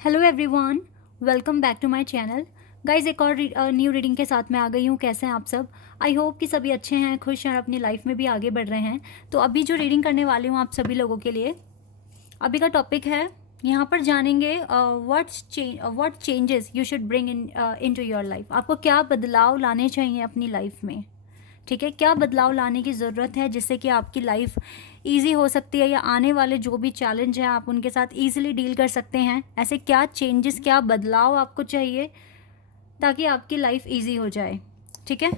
Hello everyone, welcome back to my channel. Guys, एक और new reading के साथ मैं आ गई हूँ। कैसे हैं आप सब? आई होप कि सभी अच्छे हैं, खुश हैं और अपनी लाइफ में भी आगे बढ़ रहे हैं। तो अभी जो रीडिंग करने वाली हूँ आप सभी लोगों के लिए, अभी का टॉपिक है, यहाँ पर जानेंगे what changes you should bring in to your life. आपको क्या बदलाव लाने चाहिए अपनी लाइफ में। ठीक है, क्या बदलाव लाने की ज़रूरत है जिससे कि आपकी लाइफ ईजी हो सकती है, या आने वाले जो भी चैलेंज हैं आप उनके साथ ईजिली डील कर सकते हैं। ऐसे क्या चेंजेस, क्या बदलाव आपको चाहिए ताकि आपकी लाइफ ईजी हो जाए। ठीक है,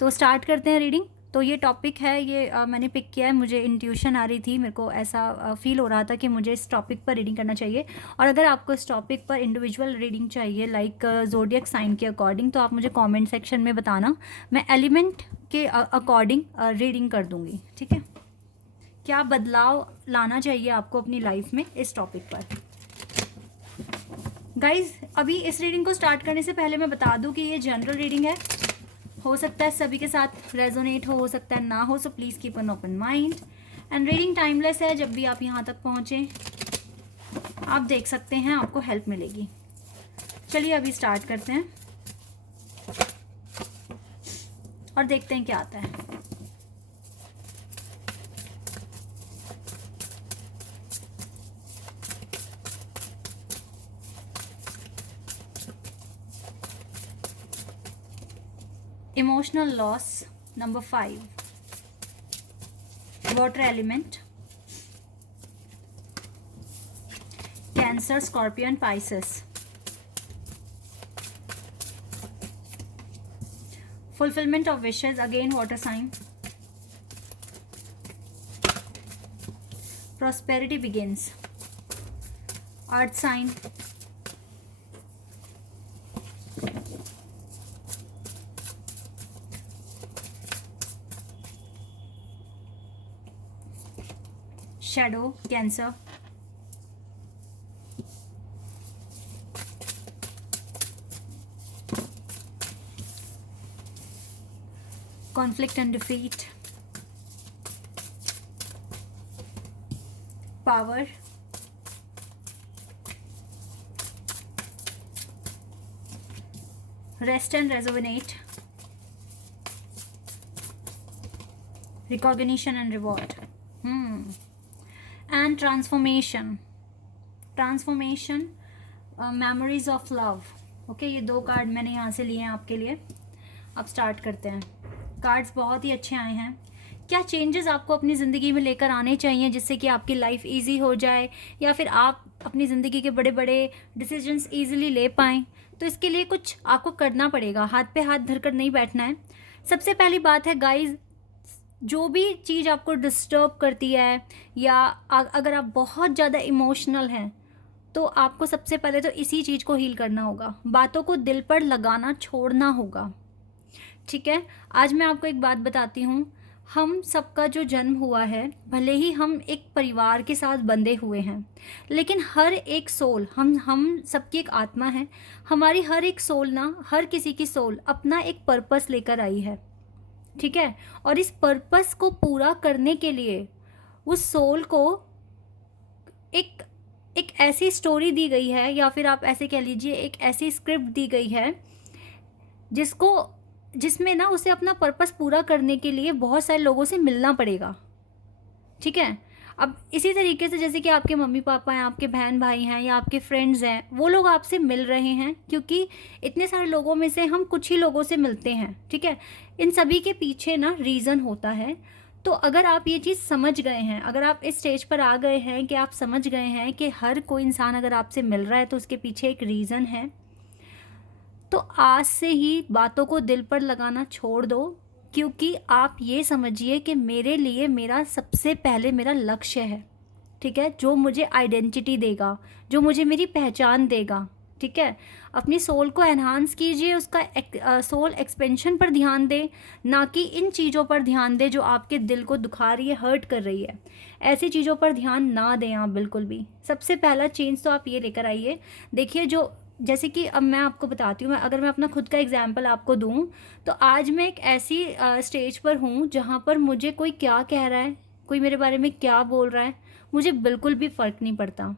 तो स्टार्ट करते हैं रीडिंग। तो ये टॉपिक है, ये मैंने पिक किया है, मुझे इंट्यूशन आ रही थी, मेरे को ऐसा फील हो रहा था कि मुझे इस टॉपिक पर रीडिंग करना चाहिए। और अगर आपको इस टॉपिक पर इंडिविजुअल रीडिंग चाहिए लाइक ज़ोडिएक साइन के अकॉर्डिंग, तो आप मुझे कमेंट सेक्शन में बताना, मैं एलिमेंट के अकॉर्डिंग रीडिंग कर दूंगी। ठीक है, क्या बदलाव लाना चाहिए आपको अपनी लाइफ में, इस टॉपिक पर। गाइज, अभी इस रीडिंग को स्टार्ट करने से पहले मैं बता दूं कि ये जनरल रीडिंग है, हो सकता है सभी के साथ रेजोनेट हो सकता है ना हो, so please keep an open mind. And reading timeless है, जब भी आप यहाँ तक पहुँचें आप देख सकते हैं, आपको हेल्प मिलेगी। चलिए अभी स्टार्ट करते हैं और देखते हैं क्या आता है। Emotional loss, number 5. Water element. Cancer, Scorpion, Pisces. Fulfillment of wishes, again water sign. Prosperity begins. Earth sign. Shadow, Cancer. Conflict and defeat. Power. Rest and rejuvenate. Recognition and reward. And transformation, memories of love. Okay, ये दो card मैंने यहाँ से लिए हैं आपके लिए। अब स्टार्ट करते हैं। कार्ड्स बहुत ही अच्छे आए हैं। क्या चेंजेस आपको अपनी ज़िंदगी में लेकर आने चाहिए जिससे कि आपकी लाइफ इजी हो जाए, या फिर आप अपनी ज़िंदगी के बड़े बड़े डिसीजंस इजीली ले पाएँ। तो इसके लिए कुछ आपको करना पड़ेगा, हाथ पे हाथ धरकर नहीं बैठना है। सबसे पहली बात है गाइज, जो भी चीज़ आपको डिस्टर्ब करती है, या अगर आप बहुत ज़्यादा इमोशनल हैं, तो आपको सबसे पहले तो इसी चीज़ को हील करना होगा। बातों को दिल पर लगाना छोड़ना होगा। ठीक है, आज मैं आपको एक बात बताती हूँ। हम सबका जो जन्म हुआ है, भले ही हम एक परिवार के साथ बंधे हुए हैं, लेकिन हर एक सोल, हम सबकी एक आत्मा है। हमारी हर एक सोल ना, हर किसी की सोल अपना एक पर्पस लेकर आई है। ठीक है, और इस पर्पस को पूरा करने के लिए उस सोल को एक एक ऐसी स्टोरी दी गई है, या फिर आप ऐसे कह लीजिए एक ऐसी स्क्रिप्ट दी गई है जिसमें ना उसे अपना पर्पस पूरा करने के लिए बहुत सारे लोगों से मिलना पड़ेगा। ठीक है, अब इसी तरीके से जैसे कि आपके मम्मी पापा हैं, आपके बहन भाई हैं, या आपके फ्रेंड्स हैं, वो लोग आपसे मिल रहे हैं क्योंकि इतने सारे लोगों में से हम कुछ ही लोगों से मिलते हैं। ठीक है, इन सभी के पीछे ना रीज़न होता है। तो अगर आप ये चीज़ समझ गए हैं, अगर आप इस स्टेज पर आ गए हैं कि आप समझ गए हैं कि हर कोई इंसान अगर आपसे मिल रहा है तो उसके पीछे एक रीज़न है, तो आज से ही बातों को दिल पर लगाना छोड़ दो। क्योंकि आप ये समझिए कि मेरे लिए मेरा सबसे पहले मेरा लक्ष्य है। ठीक है, जो मुझे आइडेंटिटी देगा, जो मुझे मेरी पहचान देगा। ठीक है, अपनी सोल को एनहांस कीजिए, उसका सोल एक्सपेंशन पर ध्यान दें, ना कि इन चीज़ों पर ध्यान दें जो आपके दिल को दुखा रही है, हर्ट कर रही है। ऐसी चीज़ों पर ध्यान ना दें आप बिल्कुल भी। सबसे पहला चेंज तो आप ये लेकर आइए। देखिए, जो जैसे कि अब मैं आपको बताती हूँ, अगर मैं अपना खुद का एग्जाम्पल आपको दूँ, तो आज मैं एक ऐसी स्टेज पर हूँ जहाँ पर मुझे कोई क्या कह रहा है, कोई मेरे बारे में क्या बोल रहा है, मुझे बिल्कुल भी फ़र्क नहीं पड़ता।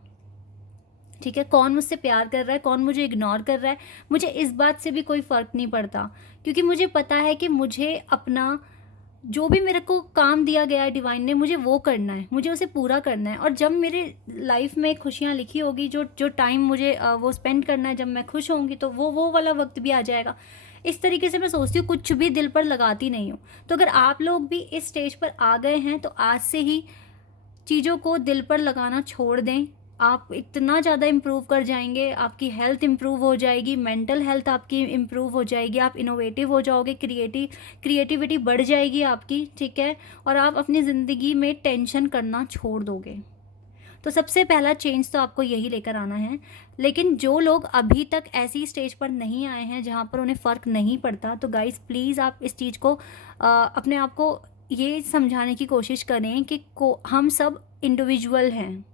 ठीक है, कौन मुझसे प्यार कर रहा है, कौन मुझे इग्नोर कर रहा है, मुझे इस बात से भी कोई फ़र्क नहीं पड़ता, क्योंकि मुझे पता है कि मुझे अपना जो भी मेरे को काम दिया गया है डिवाइन ने, मुझे वो करना है, मुझे उसे पूरा करना है। और जब मेरे लाइफ में खुशियाँ लिखी होगी, जो जो टाइम मुझे वो स्पेंड करना है, जब मैं खुश होंगी, तो वो वाला वक्त भी आ जाएगा। इस तरीके से मैं सोचती हूँ, कुछ भी दिल पर लगाती नहीं हूँ। तो अगर आप लोग भी इस स्टेज पर आ गए हैं, तो आज से ही चीज़ों को दिल पर लगाना छोड़ दें। आप इतना ज़्यादा इम्प्रूव कर जाएंगे, आपकी हेल्थ इम्प्रूव हो जाएगी, मेंटल हेल्थ आपकी इम्प्रूव हो जाएगी, आप इनोवेटिव हो जाओगे, क्रिएटिविटी बढ़ जाएगी आपकी, ठीक है। और आप अपनी ज़िंदगी में टेंशन करना छोड़ दोगे। तो सबसे पहला चेंज तो आपको यही लेकर आना है। लेकिन जो लोग अभी तक ऐसी स्टेज पर नहीं आए हैं जहाँ पर उन्हें फ़र्क नहीं पड़ता, तो गाइस प्लीज़ आप इस चीज़ को अपने आप को ये समझाने की कोशिश करें कि हम सब इंडिविजुअल हैं,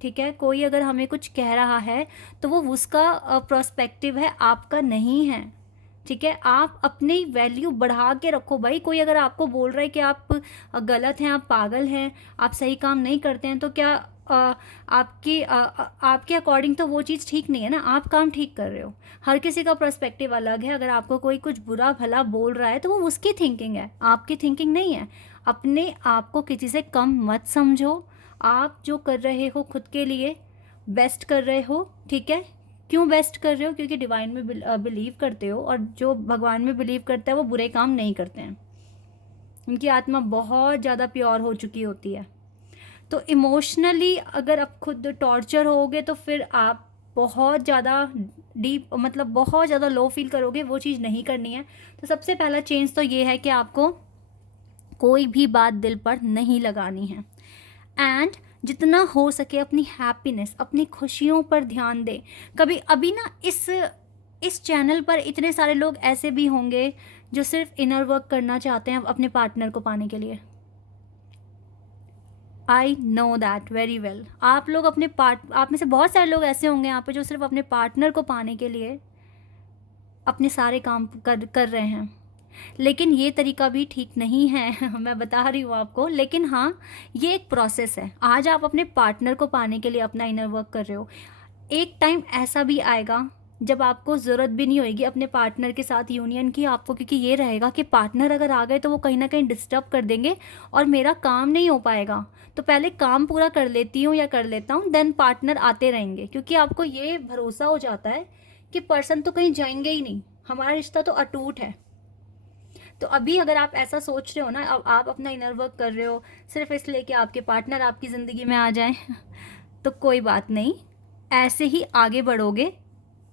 ठीक है। कोई अगर हमें कुछ कह रहा है तो वो उसका पर्सपेक्टिव है, आपका नहीं है, ठीक है। आप अपनी वैल्यू बढ़ा के रखो भाई। कोई अगर आपको बोल रहा है कि आप गलत हैं, आप पागल हैं, आप सही काम नहीं करते हैं, तो क्या आपके अकॉर्डिंग तो वो चीज़ ठीक नहीं है ना, आप काम ठीक कर रहे हो। हर किसी का पर्सपेक्टिव अलग है। अगर आपको कोई कुछ बुरा भला बोल रहा है तो वो उसकी थिंकिंग है, आपकी थिंकिंग नहीं है। अपने आप को किसी से कम मत समझो। आप जो कर रहे हो खुद के लिए बेस्ट कर रहे हो, ठीक है। क्यों बेस्ट कर रहे हो? क्योंकि डिवाइन में बिलीव करते हो, और जो भगवान में बिलीव करता है वो बुरे काम नहीं करते हैं। उनकी आत्मा बहुत ज़्यादा प्योर हो चुकी होती है। तो इमोशनली अगर आप खुद टॉर्चर होगे तो फिर आप बहुत ज़्यादा डीप, मतलब बहुत ज़्यादा लो फील करोगे। वो चीज़ नहीं करनी है। तो सबसे पहला चेंज तो ये है कि आपको कोई भी बात दिल पर नहीं लगानी है। एंड जितना हो सके अपनी हैप्पीनेस, अपनी खुशियों पर ध्यान दें। कभी अभी ना इस चैनल पर इतने सारे लोग ऐसे भी होंगे जो सिर्फ इनर वर्क करना चाहते हैं अपने पार्टनर को पाने के लिए। I know that very well. आप लोग आप में से बहुत सारे लोग ऐसे होंगे यहाँ पे जो सिर्फ अपने पार्टनर को पाने के लिए अपने सारे काम कर रहे हैं। लेकिन ये तरीका भी ठीक नहीं है मैं बता रही हूँ आपको। लेकिन हाँ, ये एक प्रोसेस है। आज आप अपने पार्टनर को पाने के लिए अपना इनर वर्क कर रहे हो। एक टाइम ऐसा भी आएगा जब आपको ज़रूरत भी नहीं होगी अपने पार्टनर के साथ यूनियन की आपको, क्योंकि ये रहेगा कि पार्टनर अगर आ गए तो वो कहीं ना कहीं डिस्टर्ब कर देंगे और मेरा काम नहीं हो पाएगा। तो पहले काम पूरा कर लेती हूँ या कर लेता हूँ, देन पार्टनर आते रहेंगे, क्योंकि आपको ये भरोसा हो जाता है कि पर्सन तो कहीं जाएंगे ही नहीं, हमारा रिश्ता तो अटूट है। तो अभी अगर आप ऐसा सोच रहे हो ना, अब आप अपना इनर वर्क कर रहे हो सिर्फ इसलिए कि आपके पार्टनर आपकी ज़िंदगी में आ जाएं तो कोई बात नहीं, ऐसे ही आगे बढ़ोगे।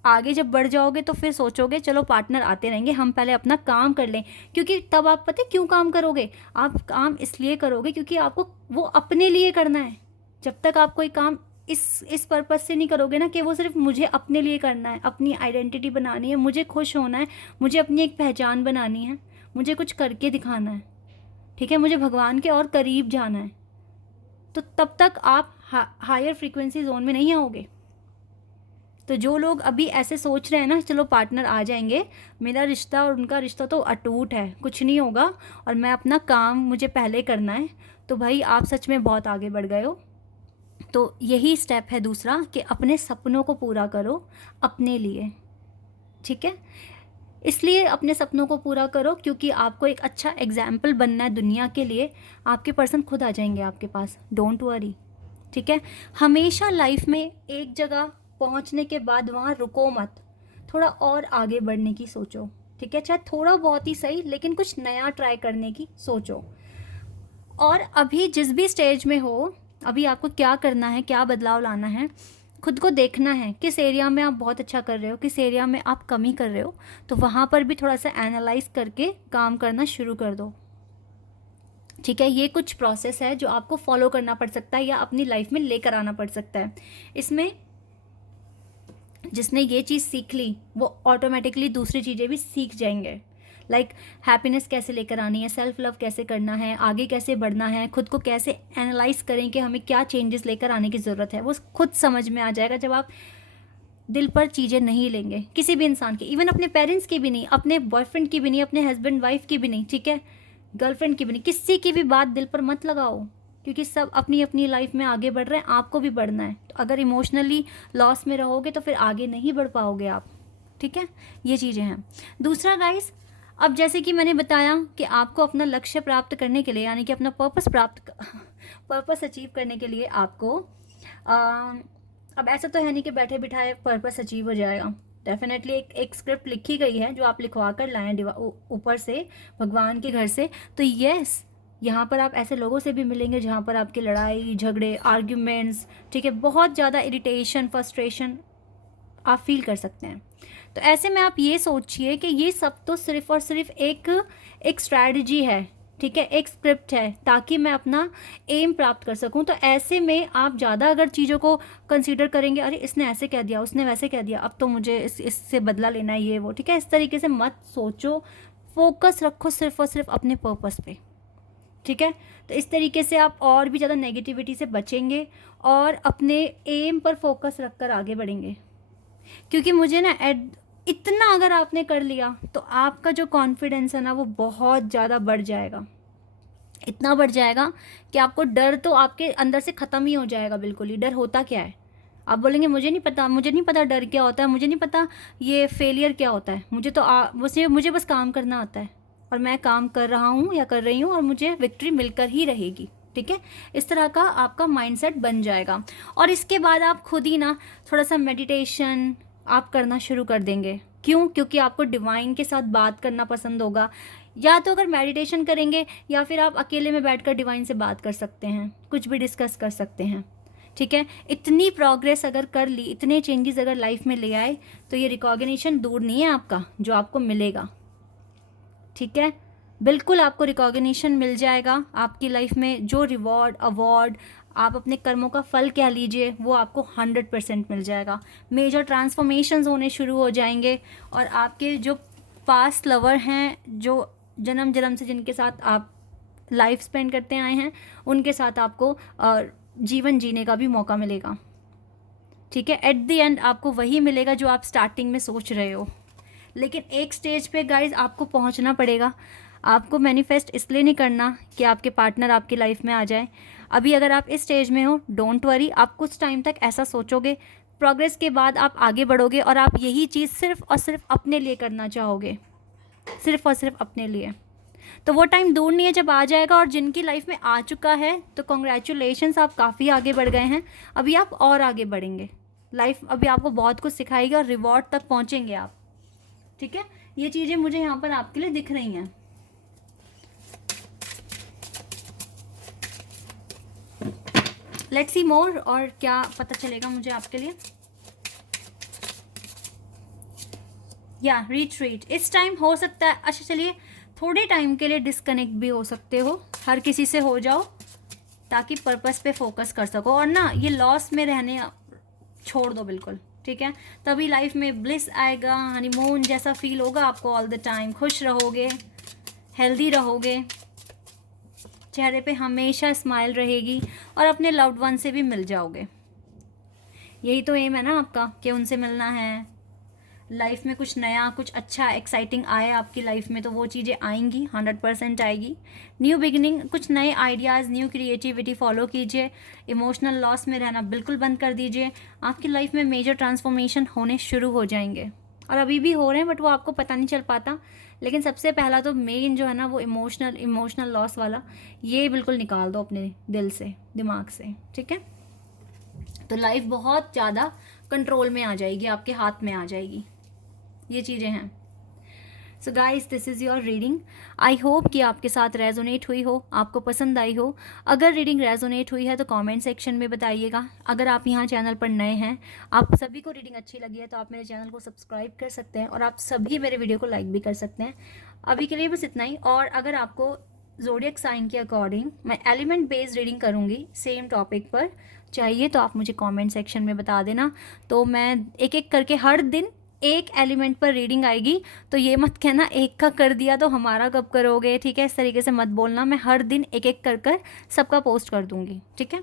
आगे जब बढ़ जाओगे तो फिर सोचोगे चलो पार्टनर आते रहेंगे, हम पहले अपना काम कर लें। क्योंकि तब आप पता है क्यों काम करोगे? आप काम इसलिए करोगे क्योंकि आपको वो अपने लिए करना है। जब तक आप कोई काम इस पर्पज़ से नहीं करोगे ना कि वो सिर्फ मुझे अपने लिए करना है, अपनी आइडेंटिटी बनानी है, मुझे खुश होना है, मुझे अपनी एक पहचान बनानी है, मुझे कुछ करके दिखाना है, ठीक है, मुझे भगवान के और करीब जाना है, तो तब तक आप हायर फ्रीक्वेंसी जोन में नहीं आओगे। तो जो लोग अभी ऐसे सोच रहे हैं ना चलो पार्टनर आ जाएंगे, मेरा रिश्ता और उनका रिश्ता तो अटूट है, कुछ नहीं होगा और मैं अपना काम मुझे पहले करना है, तो भाई आप सच में बहुत आगे बढ़ गए हो। तो यही स्टेप है दूसरा कि अपने सपनों को पूरा करो अपने लिए, ठीक है। इसलिए अपने सपनों को पूरा करो क्योंकि आपको एक अच्छा एग्जाम्पल बनना है दुनिया के लिए। आपके पर्सन खुद आ जाएंगे आपके पास, डोंट वरी, ठीक है। हमेशा लाइफ में एक जगह पहुंचने के बाद वहाँ रुको मत, थोड़ा और आगे बढ़ने की सोचो, ठीक है। चाहे थोड़ा बहुत ही सही, लेकिन कुछ नया ट्राई करने की सोचो। और अभी जिस भी स्टेज में हो, अभी आपको क्या करना है, क्या बदलाव लाना है, खुद को देखना है किस एरिया में आप बहुत अच्छा कर रहे हो, किस एरिया में आप कमी कर रहे हो, तो वहाँ पर भी थोड़ा सा एनालाइज करके काम करना शुरू कर दो, ठीक है। ये कुछ प्रोसेस है जो आपको फॉलो करना पड़ सकता है या अपनी लाइफ में लेकर आना पड़ सकता है। इसमें जिसने ये चीज़ सीख ली वो ऑटोमेटिकली दूसरी चीज़ें भी सीख जाएंगे। लाइक हैप्पीनेस कैसे लेकर आनी है, सेल्फ लव कैसे करना है, आगे कैसे बढ़ना है, खुद को कैसे एनालाइज करें कि हमें क्या चेंजेस लेकर आने की ज़रूरत है, वो खुद समझ में आ जाएगा जब आप दिल पर चीज़ें नहीं लेंगे किसी भी इंसान की, इवन अपने पेरेंट्स की भी नहीं, अपने बॉयफ्रेंड की भी नहीं, अपने हस्बैंड वाइफ की भी नहीं, ठीक है, गर्लफ्रेंड की भी नहीं, किसी की भी बात दिल पर मत लगाओ। क्योंकि सब अपनी अपनी लाइफ में आगे बढ़ रहे हैं, आपको भी बढ़ना है। तो अगर इमोशनली लॉस में रहोगे तो फिर आगे नहीं बढ़ पाओगे आप, ठीक है। ये चीज़ें हैं। दूसरा गाइस, अब जैसे कि मैंने बताया कि आपको अपना लक्ष्य प्राप्त करने के लिए, यानी कि अपना पर्पस अचीव करने के लिए आपको अब ऐसा तो है नहीं कि बैठे बिठाए पर्पस अचीव हो जाएगा। डेफिनेटली एक स्क्रिप्ट लिखी गई है जो आप लिखवा कर लाएँ ऊपर से, भगवान के घर से। तो यस, यहाँ पर आप ऐसे लोगों से भी मिलेंगे जहाँ पर आपकी लड़ाई झगड़े, आर्ग्यूमेंट्स, ठीक है, बहुत ज़्यादा इरिटेशन, फ्रस्ट्रेशन आप फील कर सकते हैं। तो ऐसे में आप ये सोचिए कि ये सब तो सिर्फ़ और सिर्फ एक स्ट्रैटेजी है, ठीक है, एक स्क्रिप्ट है, ताकि मैं अपना एम प्राप्त कर सकूं। तो ऐसे में आप ज़्यादा अगर चीज़ों को कंसीडर करेंगे, अरे इसने ऐसे कह दिया, उसने वैसे कह दिया, अब तो मुझे इससे बदला लेना है, ये वो, ठीक है, इस तरीके से मत सोचो। फोकस रखो सिर्फ और सिर्फ अपने पर्पस पे, ठीक है। तो इस तरीके से आप और भी ज़्यादा नेगेटिविटी से बचेंगे और अपने एम पर फोकस रख कर आगे बढ़ेंगे। क्योंकि मुझे ना इतना अगर आपने कर लिया तो आपका जो कॉन्फिडेंस है ना वो बहुत ज़्यादा बढ़ जाएगा, इतना बढ़ जाएगा कि आपको डर तो आपके अंदर से ख़त्म ही हो जाएगा बिल्कुल ही। डर होता क्या है? आप बोलेंगे मुझे नहीं पता डर क्या होता है, मुझे नहीं पता ये फेलियर क्या होता है, मुझे बस काम करना आता है और मैं काम कर रहा हूँ या कर रही हूँ और मुझे विक्ट्री मिलकर ही रहेगी, ठीक है। इस तरह का आपका माइंडसेट बन जाएगा। और इसके बाद आप खुद ही ना थोड़ा सा मेडिटेशन आप करना शुरू कर देंगे। क्यों? क्योंकि आपको डिवाइन के साथ बात करना पसंद होगा। या तो अगर मेडिटेशन करेंगे या फिर आप अकेले में बैठकर डिवाइन से बात कर सकते हैं, कुछ भी डिस्कस कर सकते हैं, ठीक है। इतनी प्रोग्रेस अगर कर ली, इतने चेंजेस अगर लाइफ में ले आए, तो ये रिकॉग्निशन दूर नहीं है आपका जो आपको मिलेगा, ठीक है। बिल्कुल आपको रिकॉग्निशन मिल जाएगा आपकी लाइफ में। जो रिवॉर्ड, अवार्ड, आप अपने कर्मों का फल कह लीजिए, वो आपको 100% मिल जाएगा। मेजर ट्रांसफॉर्मेशंस होने शुरू हो जाएंगे और आपके जो पास्ट लवर हैं, जो जन्म जन्म से जिनके साथ आप लाइफ स्पेंड करते आए हैं, उनके साथ आपको जीवन जीने का भी मौका मिलेगा, ठीक है। एट द एंड आपको वही मिलेगा जो आप स्टार्टिंग में सोच रहे हो। लेकिन एक स्टेज पे गाइज आपको पहुंचना पड़ेगा। आपको मैनिफेस्ट इसलिए नहीं करना कि आपके पार्टनर आपकी लाइफ में आ जाए। अभी अगर आप इस स्टेज में हो, डोंट वरी, आप कुछ टाइम तक ऐसा सोचोगे, प्रोग्रेस के बाद आप आगे बढ़ोगे और आप यही चीज़ सिर्फ और सिर्फ अपने लिए करना चाहोगे, सिर्फ और सिर्फ अपने लिए। तो वो टाइम दूर नहीं है जब आ जाएगा। और जिनकी लाइफ में आ चुका है तो कॉन्ग्रेचुलेशंस, आप काफ़ी आगे बढ़ गए हैं। अभी आप और आगे बढ़ेंगे। लाइफ अभी आपको बहुत कुछ सिखाएगी और रिवॉर्ड तक पहुँचेंगे आप, ठीक है। ये चीज़ें मुझे यहाँ पर आपके लिए दिख रही हैं। लेट्स सी मोर, और क्या पता चलेगा मुझे आपके लिए। या रिट्रीट इस टाइम हो सकता है। अच्छा चलिए, थोड़े टाइम के लिए डिस्कनेक्ट भी हो सकते हो, हर किसी से हो जाओ ताकि पर्पस पे फोकस कर सको। और ना ये लॉस में रहने छोड़ दो बिल्कुल, ठीक है। तभी लाइफ में ब्लिस आएगा, हनीमून जैसा फील होगा आपको ऑल द टाइम। खुश रहोगे, हेल्दी रहोगे, चेहरे पे हमेशा स्माइल रहेगी और अपने लव्ड वन से भी मिल जाओगे। यही तो एम है ना आपका, कि उनसे मिलना है। लाइफ में कुछ नया, कुछ अच्छा, एक्साइटिंग आए आपकी लाइफ में, तो वो चीज़ें आएंगी, 100% आएगी। न्यू बिगिनिंग, कुछ नए आइडियाज़, न्यू क्रिएटिविटी फॉलो कीजिए। इमोशनल लॉस में रहना बिल्कुल बंद कर दीजिए। आपकी लाइफ में मेजर ट्रांसफॉर्मेशन होने शुरू हो जाएंगे, और अभी भी हो रहे हैं, बट वो आपको पता नहीं चल पाता। लेकिन सबसे पहला तो मेन जो है ना वो इमोशनल लॉस वाला, ये बिल्कुल निकाल दो अपने दिल से, दिमाग से, ठीक है। तो लाइफ बहुत ज़्यादा कंट्रोल में आ जाएगी, आपके हाथ में आ जाएगी। ये चीज़ें हैं। So guys, this is your reading. I hope कि आपके साथ रेजोनेट हुई हो, आपको पसंद आई हो। अगर रीडिंग रेजोनेट हुई है तो कमेंट सेक्शन में बताइएगा। अगर आप यहाँ चैनल पर नए हैं, आप सभी को रीडिंग अच्छी लगी है, तो आप मेरे चैनल को सब्सक्राइब कर सकते हैं और आप सभी मेरे वीडियो को लाइक भी कर सकते हैं। अभी के लिए बस इतना ही। और अगर आपको ज़ोडिएक साइन के अकॉर्डिंग मैं एलिमेंट बेस्ड रीडिंग करूँगी सेम टॉपिक पर चाहिए, तो आप मुझे कमेंट सेक्शन में बता देना। तो मैं एक एक करके हर दिन एक एलिमेंट पर रीडिंग आएगी। तो ये मत कहना एक का कर दिया तो हमारा कब करोगे, ठीक है। इस तरीके से मत बोलना। मैं हर दिन एक एक कर सबका पोस्ट कर दूँगी, ठीक है।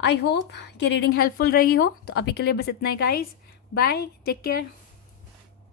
आई होप कि रीडिंग हेल्पफुल रही हो। तो अभी के लिए बस इतना ही गाइज। Bye, take care.